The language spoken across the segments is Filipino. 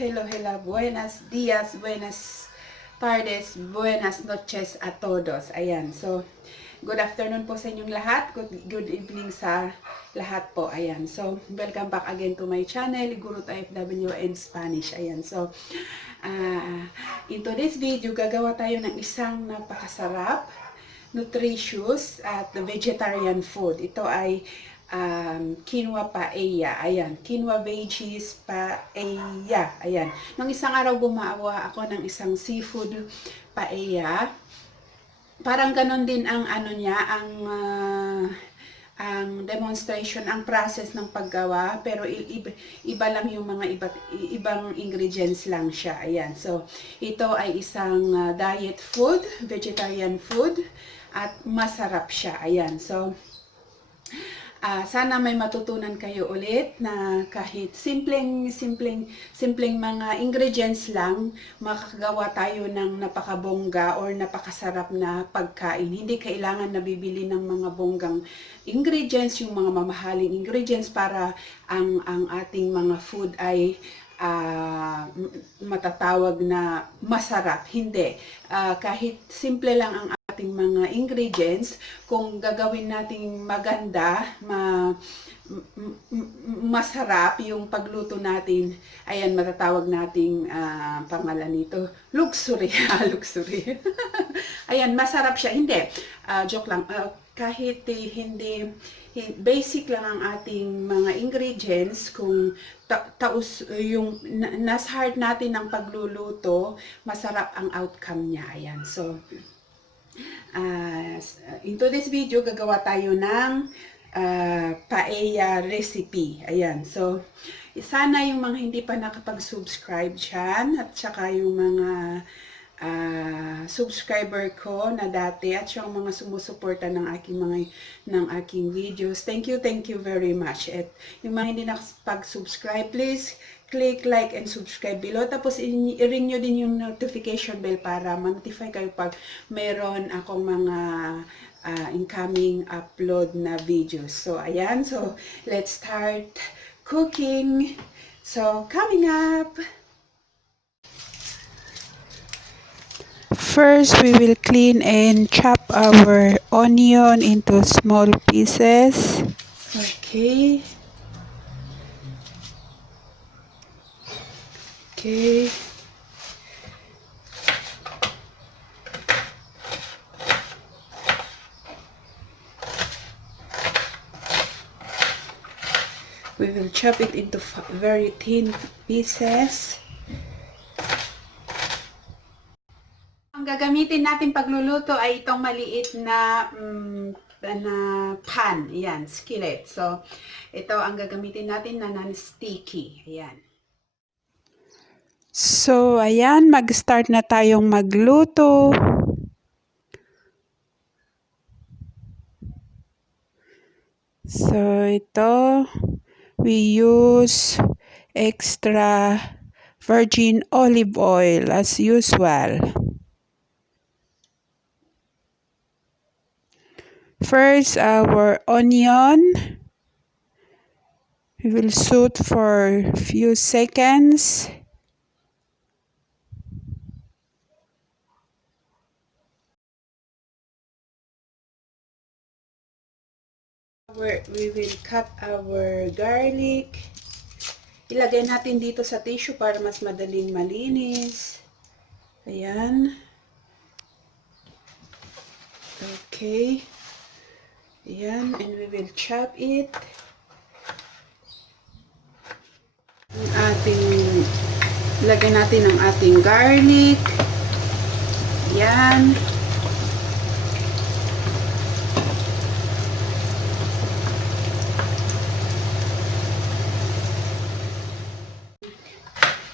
hello. Buenos dias, buenas tardes, buenas noches a todos. Ayan, so, good afternoon po sa inyong lahat. Good evening sa lahat po. Ayan, so, welcome back again to my channel, Guru FW and Spanish. Ayan, so, in today's video, gagawa tayo ng isang napakasarap, nutritious at vegetarian food. Ito ay quinoa paella. Ayan, quinoa veggies paella. Ayan. Nung isang araw gumawa ako ng isang seafood paella. Parang ganon din ang ano niya, ang demonstration, ang process ng paggawa, pero iba lang yung mga ibang ingredients lang siya. Ayan. So, ito ay isang diet food, vegetarian food, at masarap siya. Ayan. So, sana may matutunan kayo ulit na kahit simpleng mga ingredients lang, makakagawa tayo ng napakabongga or napakasarap na pagkain. Hindi kailangan na bibili ng mga bonggang ingredients, yung mga mamahaling ingredients para ang ating mga food ay matatawag na masarap. Hindi. Kahit simple lang ang ating mga ingredients, kung gagawin nating maganda, masarap yung pagluto natin, ayan, matatawag nating pangalan nito, luxury. Luxury. Ayan, masarap siya. Hindi, joke lang. Kahit hindi basic lang ang ating mga ingredients, kung yung nasa heart natin ng pagluluto, masarap ang outcome niya. Ayan, so in today's video, gagawa tayo ng paella recipe. Ayan, so sana yung mga hindi pa nakapag-subscribe dyan, at saka yung mga subscriber ko na dati, at yung mga sumusuporta ng aking videos, thank you very much. At yung mga hindi nakapag-subscribe, please click like and subscribe below. Tapos i-ring nyo din yung notification bell para ma-notify kayo pag meron akong mga incoming upload na videos. So ayan, so let's start cooking. So coming up, first we will clean and chop our onion into small pieces. Okay. We will chop it into very thin pieces. Ang gagamitin natin pagluluto ay itong maliit na pan. Ayan, skillet. So, ito ang gagamitin natin na non-sticky. Ayan. So, ayan, mag-start na tayong magluto. So, ito, we use extra virgin olive oil as usual. First, our onion. We will saute for a few seconds. We will cut our garlic. Ilagay natin dito sa tissue para mas madaling malinis. Ayan. Okay. Ayan. And we will chop it. Ilagay natin ang ating garlic. Ayan.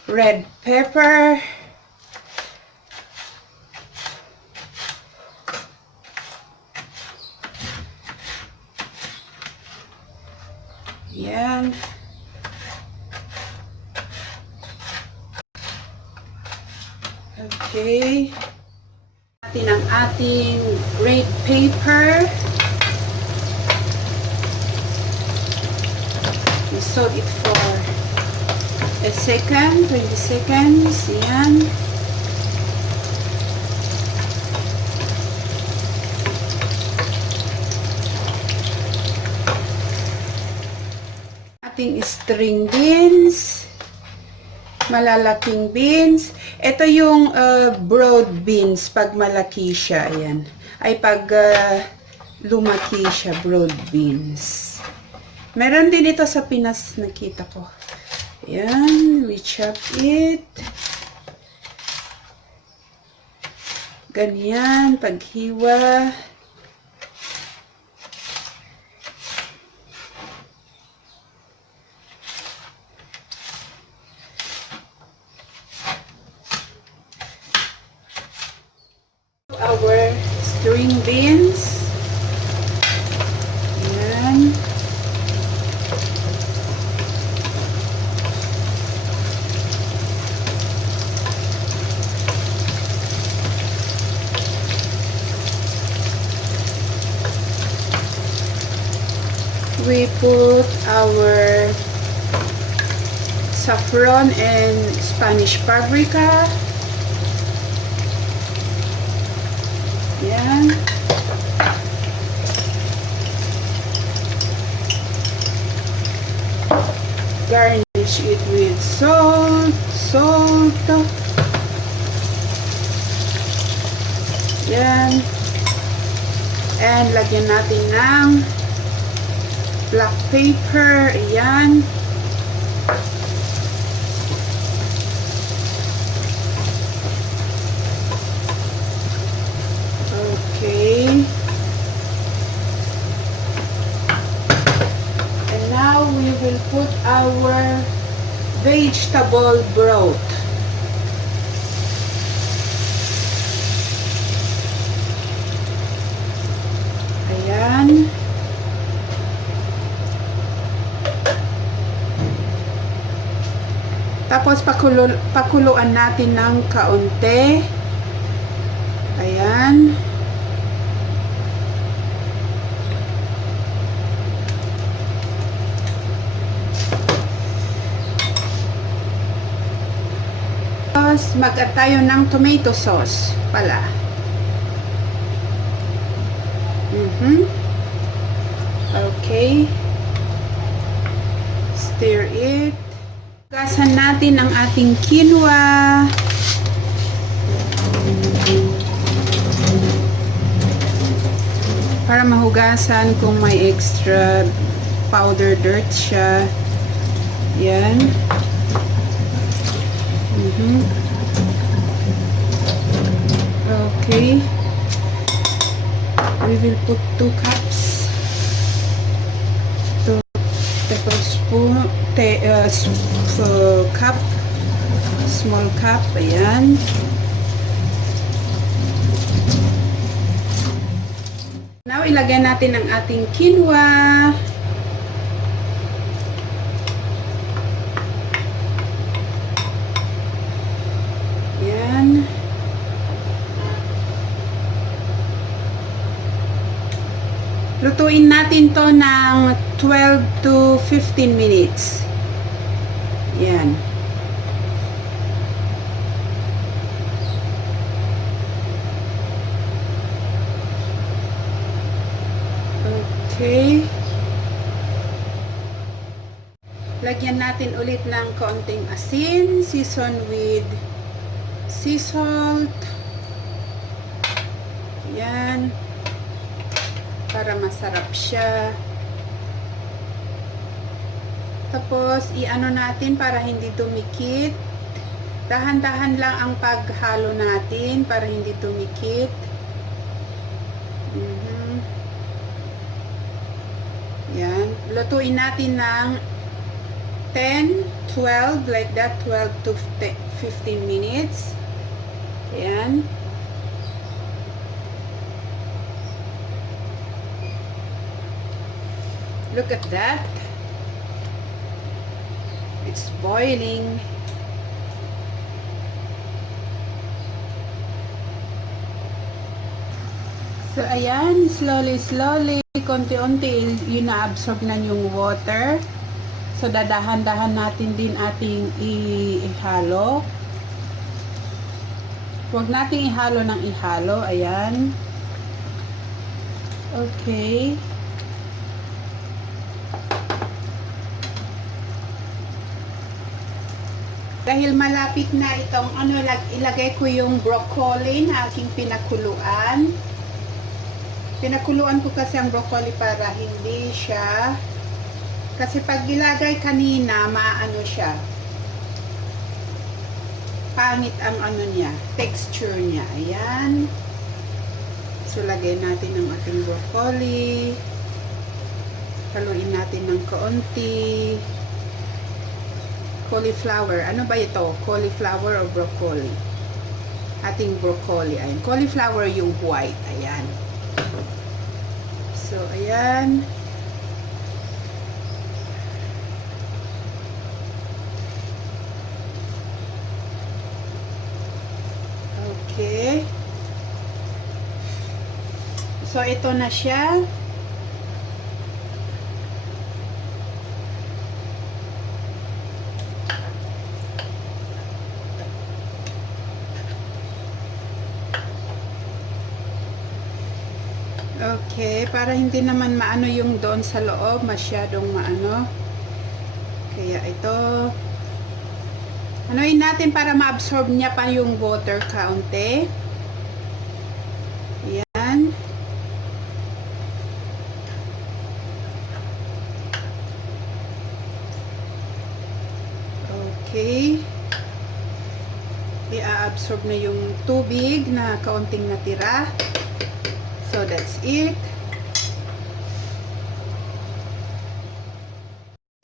Red pepper. Yan. Okay. Natin ang ating red pepper. We saute it for a a second, 20 seconds. Yan. Ating string beans. Malalaking beans. Ito yung broad beans pag malaki siya. Ayan. Ay pag lumaki siya, broad beans. Meron din ito sa Pinas, nakita ko. Ayan. We chop it. Ganyan. Paghiwa. Our string beans. Ayan. We put our saffron and Spanish paprika. Yan. Garnish it with salt. Yan. And lagyan natin ng black pepper. Ayan. Okay. And now we will put our vegetable broth. Ayan. Tapos pakuluan natin ng kaunti. Ayan. Tapos mag-add tayo ng tomato sauce pala. Okay. Stir it. Hugasan natin ang ating quinoa. Para mahugasan kung may extra powder dirt siya. Yan. Okay. We will put 2 cups. 2 tablespoon, cup, small cup. Ayan. Now, ilagay natin ang ating quinoa. Yan. Lutuin natin to ng 12 to 15 minutes. Yan. Okay. Lagyan natin ulit ng kaunting asin, season with sea salt. Yan. Para masarap siya. Tapos, i-ano natin para hindi tumikit. Dahan-dahan lang ang paghalo natin para hindi tumikit. Yan. Lutuin natin ng 10, 12, like that, 12 to 15 minutes. Yan. Look at that. It's boiling. So, ayan, slowly, konti-unti, yun na-absorb na yung water. So, dadahan-dahan natin din ating ihalo. Huwag nating ihalo ng ihalo. Ayan. Okay. Dahil malapit na itong ilagay ko yung broccoli na aking pinakuluan. Pinakuluan ko kasi ang broccoli para hindi siya, kasi pag ilagay kanina, maano siya. Pangit ang niya, texture niya. Ayan. So, lagay natin ang ating broccoli. Haluin natin ng kaunti. Cauliflower. Ano ba ito? Cauliflower o broccoli? Ating broccoli. Ayan. Cauliflower yung white. Ayan. So, ayan. Okay. So, ito na siya. Okay, para hindi naman maano yung doon sa loob, masyadong maano. Kaya ito, anuin natin para ma-absorb niya pa yung water kaunti. Ayan. Okay. I-absorb na yung tubig na kaunting natira. So, that's it.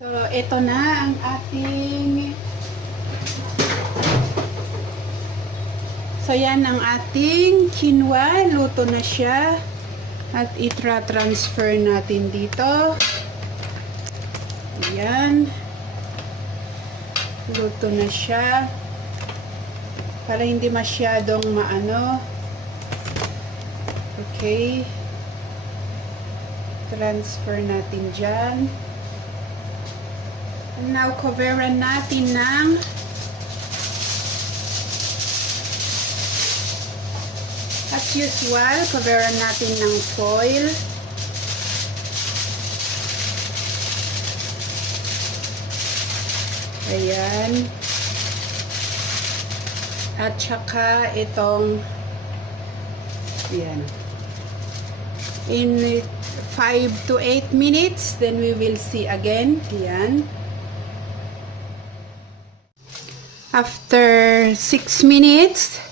So, ito na ang ating... So, yan ang ating quinoa. Luto na siya. At itra-transfer natin dito. Ayan. Luto na siya. Para hindi masyadong maano. Okay. Transfer natin dyan. And now, coveran natin ng as usual, coveran natin ng foil. Ayan. At saka itong ayan. In 5 to 8 minutes, then we will see again. Ayan. After 6 minutes,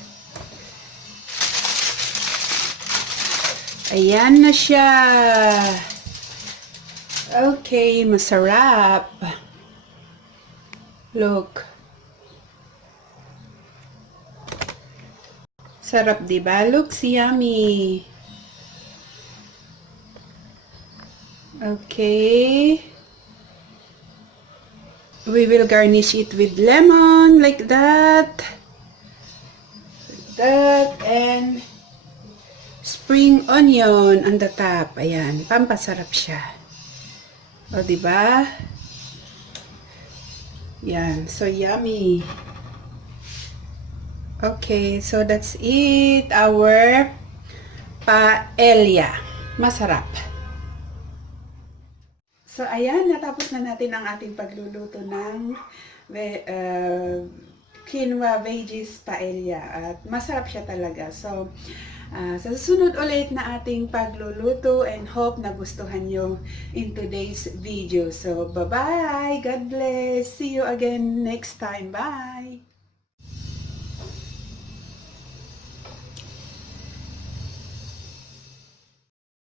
ayan na siya. Okay, masarap. Look. Sarap, diba? Looks yummy. Okay. We will garnish it with lemon, like that. Like that. And spring onion on the top. Ayan. Pampasarap siya. O, diba? Yan. So, yummy. Okay. So, that's it. Our paella. Masarap. So, ayan, natapos na natin ang ating pagluluto ng quinoa veggies paella. At masarap siya talaga. So, sa susunod ulit na ating pagluluto and hope nagustuhan nyo in today's video. So, bye-bye! God bless! See you again next time. Bye!